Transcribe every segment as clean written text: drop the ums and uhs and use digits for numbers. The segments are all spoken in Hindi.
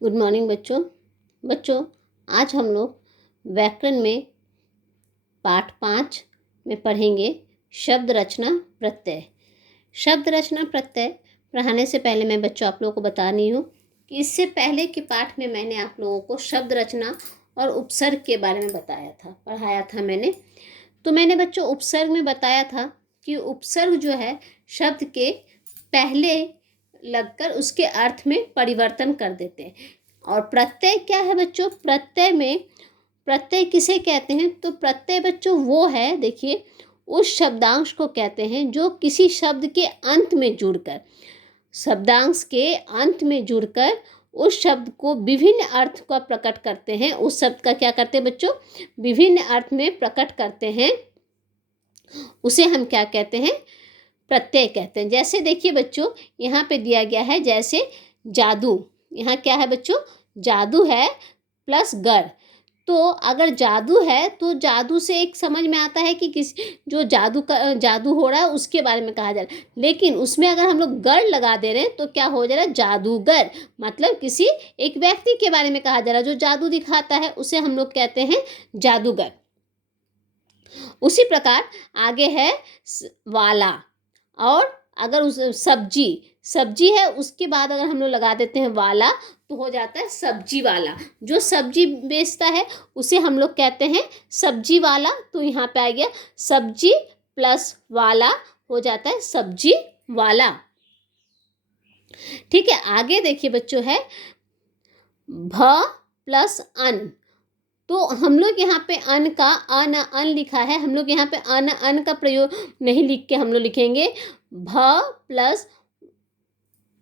गुड मॉर्निंग बच्चों। आज हम लोग व्याकरण में पाठ 5 में पढ़ेंगे शब्द रचना प्रत्यय। शब्द रचना प्रत्यय पढ़ाने से पहले मैं बच्चों आप लोगों को बता रही हूँ कि इससे पहले के पाठ में मैंने आप लोगों को शब्द रचना और उपसर्ग के बारे में पढ़ाया था मैंने। तो मैंने बच्चों उपसर्ग में बताया था कि उपसर्ग जो है शब्द के पहले लगकर उसके अर्थ में परिवर्तन कर देते हैं। और प्रत्यय क्या है बच्चों? प्रत्यय किसे कहते हैं? तो प्रत्यय बच्चों वो है, देखिए, उस शब्दांश को कहते हैं जो किसी शब्द के अंत में जुड़कर, शब्दांश के अंत में जुड़कर उस शब्द को विभिन्न अर्थ का प्रकट करते हैं। उस शब्द का क्या करते हैं बच्चों? विभिन्न अर्थ में प्रकट करते हैं। उसे हम क्या कहते हैं? प्रत्यय कहते हैं। जैसे देखिए बच्चों, यहाँ पे दिया गया है, जैसे जादू। यहाँ क्या है बच्चों? जादू है प्लस गर। तो अगर जादू है तो जादू से एक समझ में आता है कि किस जो जादू हो रहा है उसके बारे में कहा जा रहा है। लेकिन उसमें अगर हम लोग गर लगा दे रहे हैं तो क्या हो जा रहा है? जादूगर, मतलब किसी एक व्यक्ति के बारे में कहा जा रहा है जो जादू दिखाता है, उसे हम लोग कहते हैं जादूगर। उसी प्रकार आगे है वाला। और अगर उस सब्जी है, उसके बाद अगर हम लोग लगा देते हैं वाला तो हो जाता है सब्जी वाला। जो सब्जी बेचता है उसे हम लोग कहते हैं सब्जी वाला। तो यहाँ पे आ गया सब्जी प्लस वाला, हो जाता है सब्जी वाला। ठीक है, आगे देखिए बच्चों, है भ प्लस अन। तो हम लोग यहाँ पे अन लिखा है, हम लोग यहाँ पे अन का प्रयोग नहीं लिख के हम लोग लिखेंगे भ प्लस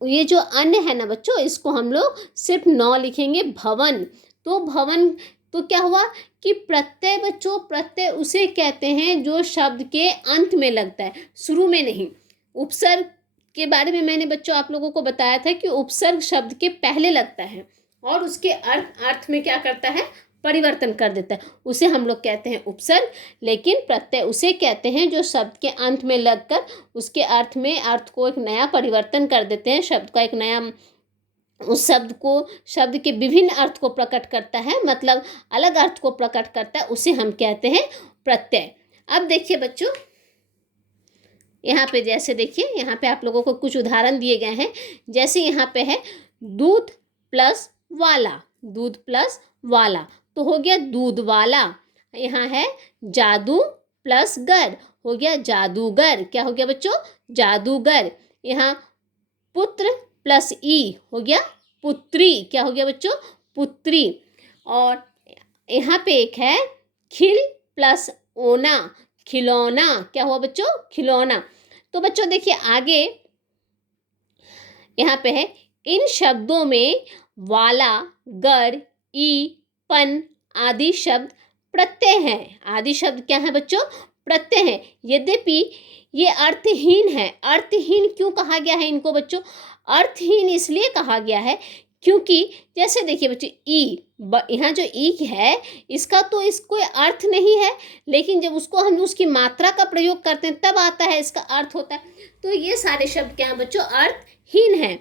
ये जो अन्य है ना बच्चों, इसको हम लोग सिर्फ नौ लिखेंगे, भवन। तो भवन, तो क्या हुआ कि प्रत्यय बच्चों, प्रत्यय उसे कहते हैं जो शब्द के अंत में लगता है, शुरू में नहीं। उपसर्ग के बारे में मैंने बच्चों आप लोगों को बताया था कि उपसर्ग शब्द के पहले लगता है और उसके अर्थ में क्या करता है? परिवर्तन कर देता है, उसे हम लोग कहते हैं उपसर्ग। लेकिन प्रत्यय उसे कहते हैं जो शब्द के अंत में लगकर उसके अर्थ को एक नया परिवर्तन कर देते हैं, शब्द का एक नया, उस शब्द के विभिन्न अर्थ को प्रकट करता है, मतलब अलग अर्थ को प्रकट करता है, उसे हम कहते हैं प्रत्यय। अब देखिए बच्चों, यहाँ पे जैसे देखिए, यहाँ पे आप लोगों को कुछ उदाहरण दिए गए हैं। जैसे यहाँ पे है दूध प्लस वाला, दूध प्लस वाला तो हो गया दूध वाला। यहाँ है जादू प्लस गर, हो गया जादूगर। क्या हो गया बच्चों? जादूगर। यहाँ पुत्र प्लस ई, हो गया पुत्री। क्या हो गया बच्चों? पुत्री। और यहाँ पे एक है खिल प्लस ओना, खिलौना। क्या हुआ बच्चों? खिलौना। तो बच्चों देखिए आगे यहाँ पे है इन शब्दों में वाला, गर, ई, पन आदि शब्द प्रत्यय हैं। आदि शब्द क्या है बच्चों? प्रत्यय हैं। यद्यपि ये अर्थहीन है। अर्थहीन क्यों कहा गया है इनको बच्चों? अर्थहीन इसलिए कहा गया है क्योंकि जैसे देखिए बच्चों, यहाँ जो ई है इसका तो कोई अर्थ नहीं है, लेकिन जब उसको हम उसकी मात्रा का प्रयोग करते हैं तब आता है, इसका अर्थ होता है। तो ये सारे शब्द क्या है बच्चों? अर्थहीन है,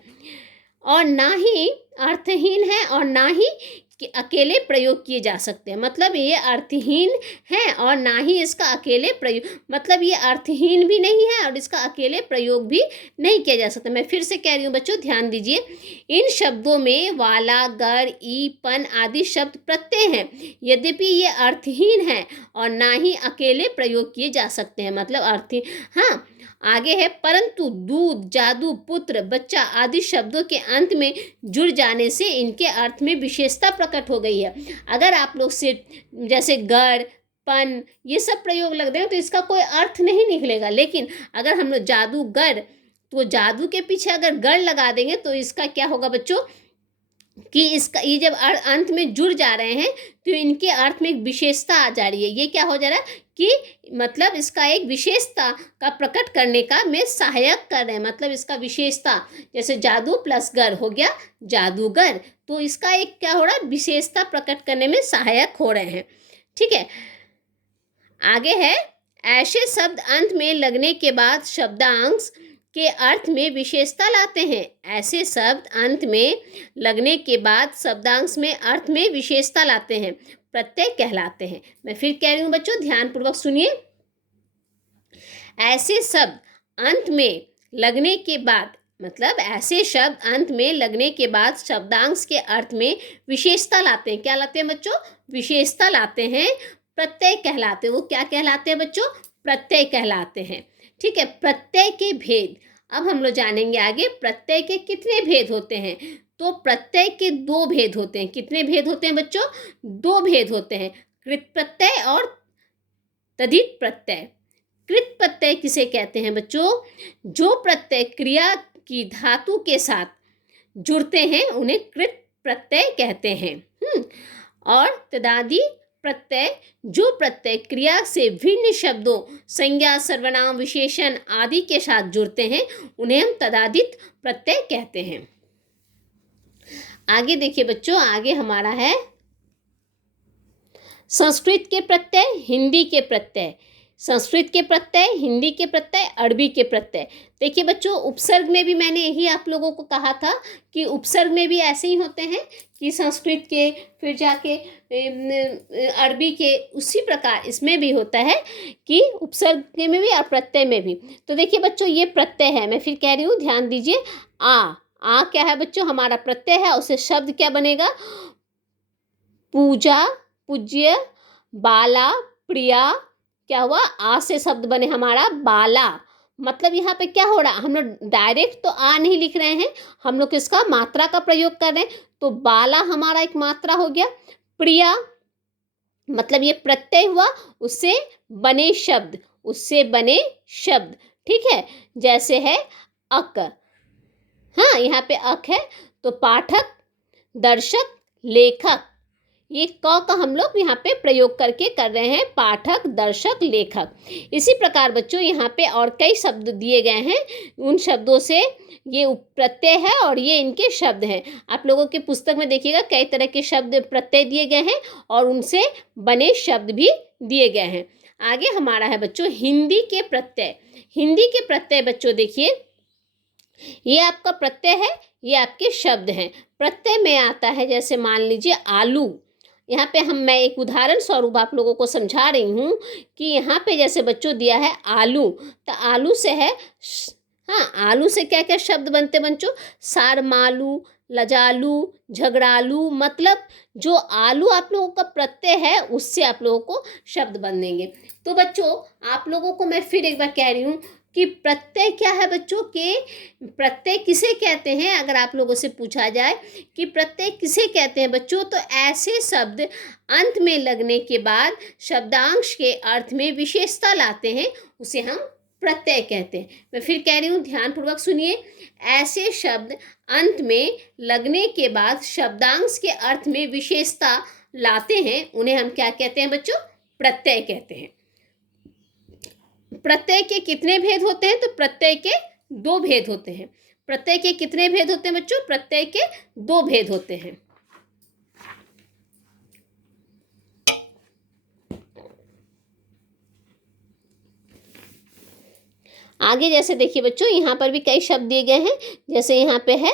और ना ही अर्थहीन है और ना ही कि अकेले प्रयोग किए जा सकते हैं। मतलब ये अर्थहीन है और ना ही इसका अकेले प्रयोग, मतलब ये अर्थहीन भी नहीं है और इसका अकेले प्रयोग भी नहीं किया जा सकता। मैं फिर से कह रही हूँ बच्चों, ध्यान दीजिए। इन शब्दों में वाला, गर, ई, पन आदि शब्द प्रत्यय हैं, यद्यपि ये अर्थहीन है और ना ही अकेले प्रयोग किए जा सकते हैं, मतलब अर्थहीन। हाँ, आगे है परंतु दूध, जादू, पुत्र, बच्चा आदि शब्दों के अंत में जुड़ जाने से इनके अर्थ में विशेषता प्रकट हो गई है। अगर आप लोग से जैसे गर, पन ये सब प्रयोग लग दें तो इसका कोई अर्थ नहीं निकलेगा। लेकिन अगर हम लोग जादूगर, तो जादू के पीछे अगर गर लगा देंगे तो इसका क्या होगा बच्चों कि इसका ये जब अंत में जुड़ जा रहे हैं तो इनके अर्थ में एक विशेषता आ जा रही है। ये क्या हो जा रहा है कि मतलब इसका एक विशेषता का प्रकट करने का में सहायक कर रहे हैं, मतलब इसका विशेषता, जैसे जादू प्लस गर हो गया जादूगर, तो इसका एक क्या हो रहा है? विशेषता प्रकट करने में सहायक हो रहे हैं। ठीक है, आगे है ऐसे शब्द अंत में लगने के बाद शब्दांश के अर्थ में विशेषता लाते हैं। ऐसे शब्द अंत में लगने के बाद शब्दांश में अर्थ में विशेषता लाते हैं, प्रत्यय कहलाते हैं। मैं फिर कह रही हूँ बच्चों, ध्यानपूर्वक सुनिए। ऐसे शब्द अंत में लगने के बाद, मतलब ऐसे शब्द अंत में लगने के बाद शब्दांश के अर्थ में विशेषता लाते हैं। क्या लाते हैं बच्चों? विशेषता लाते हैं, प्रत्यय कहलाते हैं। वो क्या कहलाते हैं बच्चों? प्रत्यय कहलाते हैं। ठीक है, प्रत्यय के भेद अब हम लोग जानेंगे आगे। प्रत्यय के कितने भेद होते हैं? तो प्रत्यय के 2 भेद होते हैं। कितने भेद होते हैं बच्चों? 2 भेद होते हैं, कृत प्रत्यय और तद्धित प्रत्यय। कृत प्रत्यय किसे कहते हैं बच्चों? जो प्रत्यय क्रिया की धातु के साथ जुड़ते हैं उन्हें कृत प्रत्यय कहते हैं। और तदादि प्रत्यय, जो प्रत्यय क्रिया से भिन्न शब्दों, संज्ञा, सर्वनाम, विशेषण आदि के साथ जुड़ते हैं उन्हें हम तदादित प्रत्यय कहते हैं। आगे देखिए बच्चों, आगे हमारा है संस्कृत के प्रत्यय, हिंदी के प्रत्यय। संस्कृत के प्रत्यय, हिंदी के प्रत्यय, अरबी के प्रत्यय। देखिए बच्चों, उपसर्ग में भी मैंने यही आप लोगों को कहा था कि उपसर्ग में भी ऐसे ही होते हैं कि संस्कृत के फिर जाके अरबी के, उसी प्रकार इसमें भी होता है कि उपसर्ग में भी और प्रत्यय में भी। तो देखिए बच्चों, ये प्रत्यय है, मैं फिर कह रही हूँ, ध्यान दीजिए। आ क्या है बच्चों? हमारा प्रत्यय है। उससे शब्द क्या बनेगा? पूजा, पूज्य, बाला, प्रिया। क्या हुआ? आ से शब्द बने हमारा बाला। मतलब यहाँ पे क्या हो रहा है? हम लोग डायरेक्ट तो आ नहीं लिख रहे हैं, हम लोग इसका मात्रा का प्रयोग कर रहे हैं। तो बाला हमारा एक मात्रा हो गया। प्रिया मतलब ये प्रत्यय हुआ, उससे बने शब्द, उससे बने शब्द। ठीक है, जैसे है अक। हाँ, यहाँ पे अक है तो पाठक, दर्शक, लेखक। ये क का हम लोग यहाँ पे प्रयोग करके कर रहे हैं, पाठक, दर्शक, लेखक। इसी प्रकार बच्चों यहाँ पे और कई शब्द दिए गए हैं, उन शब्दों से ये प्रत्यय है और ये इनके शब्द हैं। आप लोगों की पुस्तक में देखिएगा कई तरह के शब्द प्रत्यय दिए गए हैं और उनसे बने शब्द भी दिए गए हैं। आगे हमारा है बच्चों हिंदी के प्रत्यय। हिंदी के प्रत्यय बच्चों देखिए, ये आपका प्रत्यय है, ये आपके शब्द हैं। प्रत्यय में आता है, जैसे मान लीजिए आलू। यहाँ पे मैं एक उदाहरण स्वरूप आप लोगों को समझा रही हूँ कि यहाँ पे जैसे बच्चों दिया है आलू, तो आलू से है, हाँ, आलू से क्या क्या शब्द बनते बच्चों? सारमालू, लजालू, झगड़ालू। मतलब जो आलू आप लोगों का प्रत्यय है उससे आप लोगों को शब्द बनेंगे। तो बच्चों आप लोगों को मैं फिर एक बार कह रही हूँ कि प्रत्यय क्या है बच्चों के, प्रत्यय किसे कहते हैं? अगर आप लोगों से पूछा जाए कि प्रत्यय किसे कहते हैं बच्चों, तो ऐसे शब्द अंत में लगने के बाद शब्दांश के अर्थ में विशेषता लाते हैं, उसे हम प्रत्यय कहते हैं। मैं फिर कह रही हूँ, ध्यानपूर्वक सुनिए। ऐसे शब्द अंत में लगने के बाद शब्दांश के अर्थ में विशेषता लाते हैं, उन्हें हम क्या कहते हैं बच्चों? प्रत्यय कहते हैं। प्रत्यय के कितने भेद होते हैं? तो प्रत्यय के 2 भेद होते हैं। प्रत्यय के कितने भेद होते हैं बच्चों? प्रत्यय के 2 भेद होते हैं। आगे जैसे देखिए बच्चों, यहाँ पर भी कई शब्द दिए गए हैं। जैसे यहाँ पे है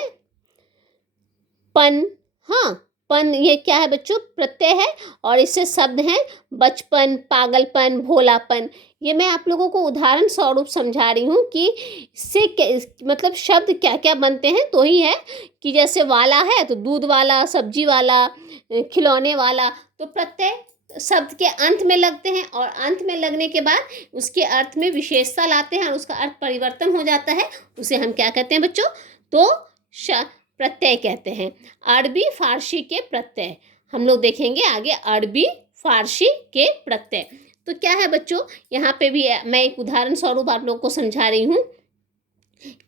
पन। हाँ, पन ये क्या है बच्चों? प्रत्यय है और इससे शब्द हैं बचपन, पागलपन, भोलापन। ये मैं आप लोगों को उदाहरण स्वरूप समझा रही हूँ कि इससे मतलब शब्द क्या क्या बनते हैं। तो ही है कि जैसे वाला है तो दूध वाला, सब्जी वाला, खिलौने वाला। तो प्रत्यय शब्द के अंत में लगते हैं और अंत में लगने के बाद उसके अर्थ में विशेषता लाते हैं और उसका अर्थ परिवर्तन हो जाता है, उसे हम क्या कहते हैं बच्चों? तो प्रत्यय कहते हैं। अरबी फारसी के प्रत्यय हम लोग देखेंगे आगे। अरबी फारसी के प्रत्यय तो क्या है बच्चों? यहाँ पे भी मैं एक उदाहरण स्वरूप आप लोगों को समझा रही हूँ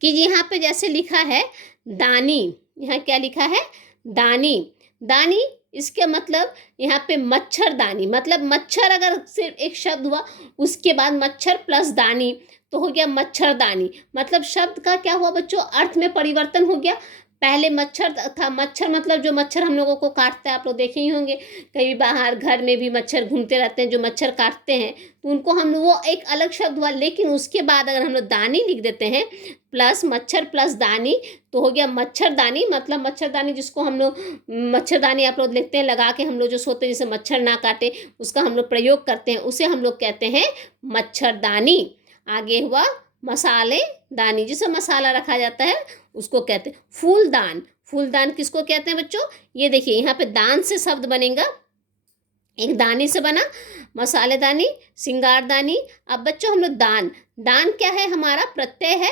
कि यहाँ पे जैसे लिखा है दानी। यहाँ क्या लिखा है? दानी। दानी इसके मतलब यहाँ पे मच्छरदानी। मतलब मच्छर अगर सिर्फ एक शब्द हुआ, उसके बाद मच्छर प्लस दानी तो हो गया मच्छरदानी। मतलब शब्द का क्या हुआ बच्चों? अर्थ में परिवर्तन हो गया। पहले मच्छर था, मच्छर मतलब जो मच्छर हम लोगों को काटता है, आप लोग देखे ही होंगे कहीं बाहर घर में भी मच्छर घूमते रहते हैं जो मच्छर काटते हैं, तो उनको हम वो एक अलग शब्द हुआ। लेकिन उसके बाद अगर हम लोग दानी लिख देते हैं प्लस मच्छर प्लस दानी, तो हो गया मच्छरदानी। मतलब मच्छरदानी जिसको हम लोग मच्छरदानी आप लोग लिखते हैं लगा के हम लोग जो सोते हैं जिससे मच्छर ना काटे, उसका हम लोग प्रयोग करते हैं, उसे हम लोग कहते हैं मच्छरदानी। आगे हुआ मसालेदानी, जिसमें मसाला रखा जाता है उसको कहते हैं फूलदान। फूलदान किसको कहते हैं बच्चों? ये देखिए यहाँ पे दान से शब्द बनेगा, एक दानी से बना मसालेदानी, सिंगारदानी। अब बच्चों हम लोग दान, दान क्या है? हमारा प्रत्यय है,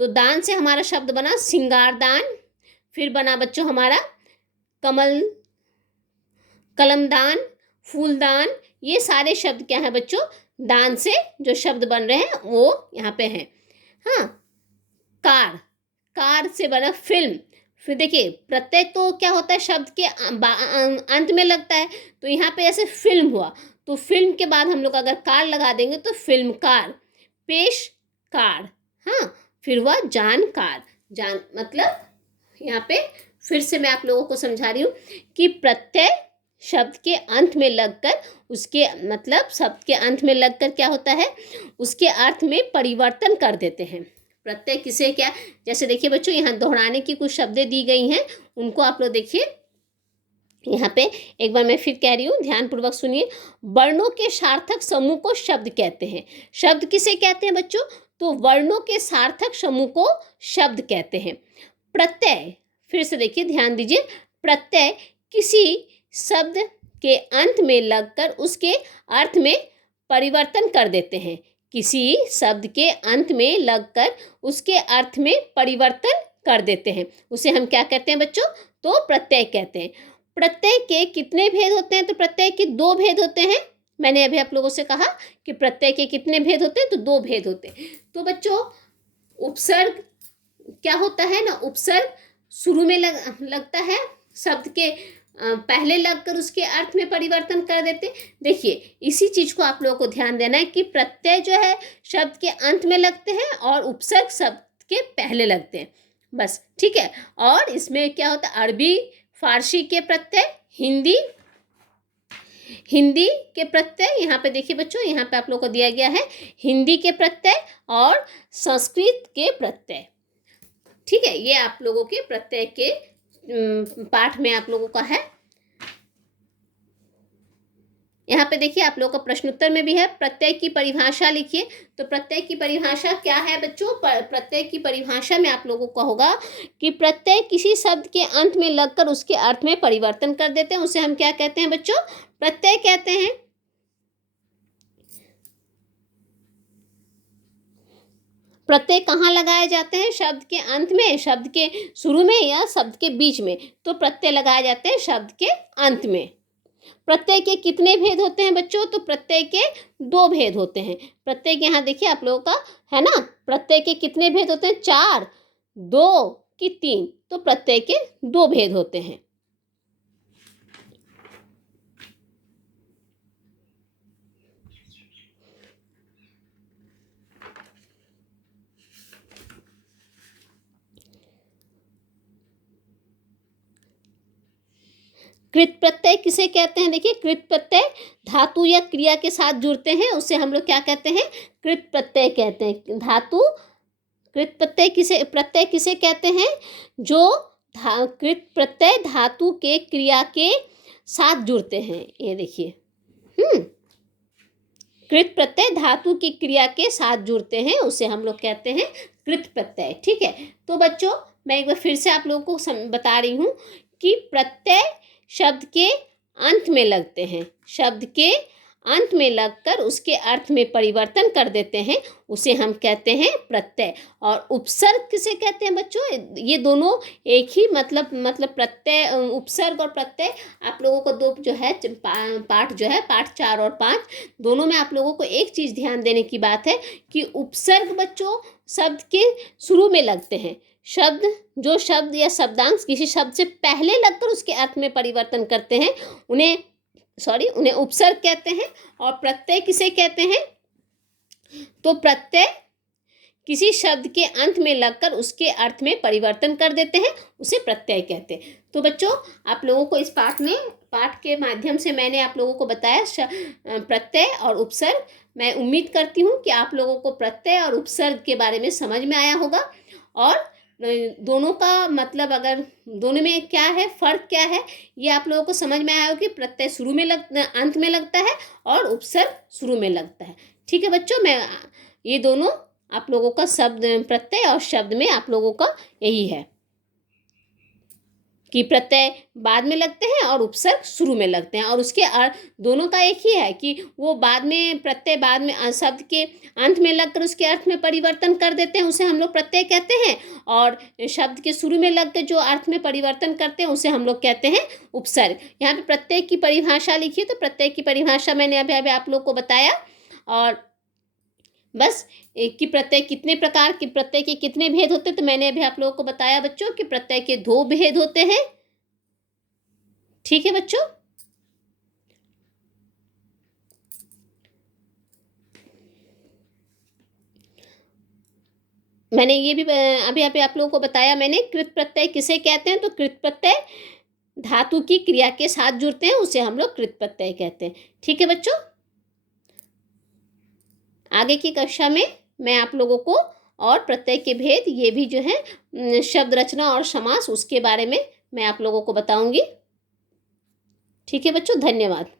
तो दान से हमारा शब्द बना सिंगारदान। फिर बना बच्चों हमारा कलमदान, फूलदान। ये सारे शब्द क्या है बच्चों? दान से जो शब्द बन रहे हैं वो यहाँ पे हैं। हाँ, कार, कार से बना फिल्म। फिर देखिए प्रत्यय तो क्या होता है शब्द के अंत में लगता है, तो यहाँ पे ऐसे फिल्म हुआ, तो फिल्म के बाद हम लोग अगर कार लगा देंगे तो फिल्मकार, पेशकार। हाँ, फिर हुआ जानकार। जान मतलब यहाँ पे फिर से मैं आप लोगों को समझा रही हूँ कि प्रत्यय शब्द के अंत में लगकर उसके मतलब शब्द के अंत में लगकर क्या होता है, उसके अर्थ में परिवर्तन कर देते हैं। प्रत्यय किसे क्या, जैसे देखिए बच्चों यहाँ दोहराने की कुछ शब्दें दी गई हैं, उनको आप लोग देखिए यहाँ पे एक बार मैं फिर कह रही हूँ, ध्यानपूर्वक सुनिए। वर्णों के सार्थक समूह को शब्द कहते हैं। शब्द किसे कहते हैं बच्चों? तो वर्णों के सार्थक समूह को शब्द कहते हैं। प्रत्यय, फिर से देखिए ध्यान दीजिए, प्रत्यय किसी शब्द के अंत में लगकर उसके अर्थ में परिवर्तन कर देते हैं। किसी शब्द के अंत में लगकर उसके अर्थ में परिवर्तन कर देते हैं, उसे हम क्या कहते हैं बच्चों? तो प्रत्यय कहते हैं। प्रत्यय के कितने भेद होते हैं? तो प्रत्यय के 2 भेद होते हैं। मैंने अभी आप लोगों से कहा कि प्रत्यय के कितने भेद होते हैं, तो 2 भेद होते हैं। तो बच्चों उपसर्ग क्या होता है ना, उपसर्ग शुरू में लगता है, शब्द के पहले लगकर उसके अर्थ में परिवर्तन कर देते। देखिए इसी चीज को आप लोगों को ध्यान देना है कि प्रत्यय जो है शब्द के अंत में लगते हैं और उपसर्ग शब्द के पहले लगते हैं, बस ठीक है। और इसमें क्या होता है, अरबी फारसी के प्रत्यय, हिंदी के प्रत्यय, यहाँ पे देखिए बच्चों यहाँ पे आप लोगों को दिया गया है हिंदी के प्रत्यय और संस्कृत के प्रत्यय, ठीक है। ये आप लोगों के प्रत्यय के पाठ में आप लोगों का है। यहाँ पे देखिए आप लोगों का प्रश्नोत्तर में भी है, प्रत्यय की परिभाषा लिखिए। तो प्रत्यय की परिभाषा क्या है बच्चों? प्रत्यय की परिभाषा में आप लोगों का होगा कि प्रत्यय किसी शब्द के अंत में लगकर उसके अर्थ में परिवर्तन कर देते हैं, उसे हम क्या कहते हैं बच्चों? प्रत्यय कहते हैं। प्रत्यय कहाँ लगाए जाते हैं? शब्द के अंत में, शब्द के शुरू में या शब्द के बीच में? तो प्रत्यय लगाए जाते हैं शब्द के अंत में। प्रत्यय के कितने भेद होते हैं बच्चों? तो प्रत्यय के 2 भेद होते हैं। प्रत्यय के यहाँ देखिए आप लोगों का है ना, प्रत्यय के कितने भेद होते हैं? 4, 2 कि 3? तो प्रत्यय के 2 भेद होते हैं। कृत प्रत्यय किसे कहते हैं? देखिए कृत प्रत्यय धातु या क्रिया के साथ जुड़ते हैं, उसे हम लोग क्या कहते हैं? कृत प्रत्यय कहते हैं। धातु कृत प्रत्यय किसे कहते हैं? जो कृत प्रत्यय धातु के क्रिया के साथ जुड़ते हैं। ये देखिए कृत प्रत्यय धातु की क्रिया के साथ जुड़ते हैं, उसे हम लोग कहते हैं कृत प्रत्यय, ठीक है। तो बच्चों मैं एक बार फिर से आप लोगों को बता रही हूँ कि प्रत्यय शब्द के अंत में लगते हैं, शब्द के अंत में लगकर उसके अर्थ में परिवर्तन कर देते हैं, उसे हम कहते हैं प्रत्यय। और उपसर्ग किसे कहते हैं बच्चों? ये दोनों एक ही मतलब प्रत्यय, उपसर्ग और प्रत्यय आप लोगों को 2 जो है पाठ जो है पाठ 4 और 5 दोनों में आप लोगों को एक चीज़ ध्यान देने की बात है कि उपसर्ग बच्चों शब्द के शुरू में लगते हैं। जो शब्द या शब्दांश किसी शब्द से पहले लगकर उसके अर्थ में परिवर्तन करते हैं उन्हें उपसर्ग कहते हैं। और प्रत्यय किसे कहते हैं? तो प्रत्यय किसी शब्द के अंत में लगकर उसके अर्थ में परिवर्तन कर देते हैं, उसे प्रत्यय कहते हैं। तो बच्चों, आप लोगों को इस पाठ के माध्यम से मैंने आप लोगों को बताया प्रत्यय और उपसर्ग। मैं उम्मीद करती हूँ कि आप लोगों को प्रत्यय और उपसर्ग के बारे में समझ में आया होगा, और दोनों का मतलब, अगर दोनों में क्या है, फ़र्क क्या है, ये आप लोगों को समझ में आया हो कि प्रत्यय अंत में लगता है और उपसर्ग शुरू में लगता है। ठीक है बच्चों, मैं ये दोनों आप लोगों का शब्द, प्रत्यय और शब्द में आप लोगों का यही है कि प्रत्यय बाद में लगते हैं और उपसर्ग शुरू में लगते हैं, और उसके दोनों का एक ही है कि वो बाद में, प्रत्यय बाद में शब्द के अंत में लगकर उसके अर्थ में परिवर्तन कर देते हैं, उसे हम लोग प्रत्यय कहते हैं, और शब्द के शुरू में लगकर जो अर्थ में परिवर्तन करते हैं उसे हम लोग कहते हैं उपसर्ग। यहाँ पे प्रत्यय की परिभाषा लिखी है, तो प्रत्यय की परिभाषा मैंने अभी आप लोग को बताया, और बस कि प्रत्यय कितने प्रकार के, प्रत्यय के कितने भेद होते हैं, तो मैंने अभी आप लोगों को बताया बच्चों कि प्रत्यय के 2 भेद होते हैं। ठीक है बच्चों, मैंने ये भी अभी आप लोगों को बताया मैंने, कृत प्रत्यय किसे कहते हैं, तो कृत प्रत्यय धातु की क्रिया के साथ जुड़ते हैं, उसे हम लोग कृत प्रत्यय कहते हैं। ठीक है बच्चों, आगे की कक्षा में मैं आप लोगों को और प्रत्यय के भेद, ये भी जो है शब्द रचना और समास, उसके बारे में मैं आप लोगों को बताऊंगी। ठीक है बच्चों, धन्यवाद।